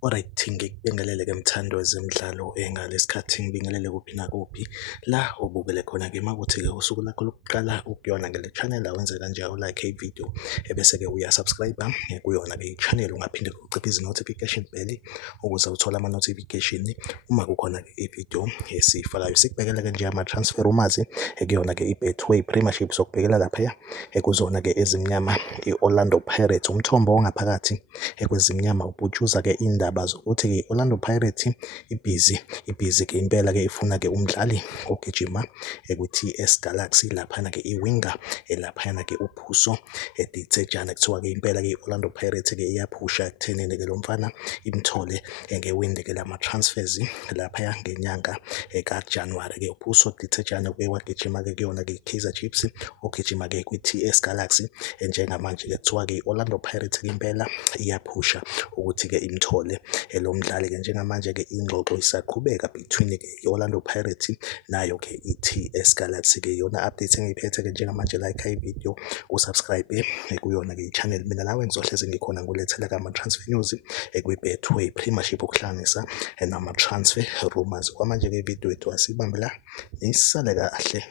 Alright, ngikubingelele ke mthando wezemidlalo ngalesikhathi ngibingelele kuphi nakuphi la ubukele khona-ke makuthi-ke usuku lakho lokuqala ukuyona ngale channel awenze kanje u-like ividiyo ebese-ke uyasubscribe kuyona-ke i-channel ungaphinde uciphe izi-notification bell ukuze uthole ama-notification uma kukhona-ke ividiyo esiyifakayo. Sikubekela-ke nje ama-transfer umazi kuyona-ke i-Betway Premiership sokubhekela laphaya kuzona-ke ezimnyama i-Orlando Pirates umthombo ongaphakathi kwezimnyama ubhutshuza-ke indaba zokuthi-ke i-Orlando Pirates ibhizi-ke impela-ke ifuna-ke umdlali ogijima kwi-TS Galaxy laphana-ke i-winger laphayana-ke uPhuso Ditsejane. Kuthiwa-ke impela-ke i-Orlando Pirates-ke iyaphusha ekuthenini-ke lo mfana imthole ngewindi-ke lama-transfers laphaya ngenyanga kaJanuwari-ke. uPhuso Ditsejane uke wagijima-ke kuyona-ke i-Kaizer Chiefs, ogijima-ke kwi-TS Galaxy. Njengamanje-ke kuthiwa-ke i-Orlando Pirates-ke impela iyaphusha ukuthi-ke imthole lo mdlali-ke. Njengamanje-ke ingxoxo isaqhubeka between-ke i-Orlando Pirates nayo-ke i-TS Galaxy-ke. Iyona update engiyiphethe-ke njengamanje. Like ividiyo, usubscribe kuyona-ke i-channel. Mina nawe ngizohlezi ngikhona ngulethela ama-transfer news kwi-Betway Premiership ukuhlanganisa nama-transfer rumors. Kwamanje-ke ividiyo yethu asibambe la, nisale kahle.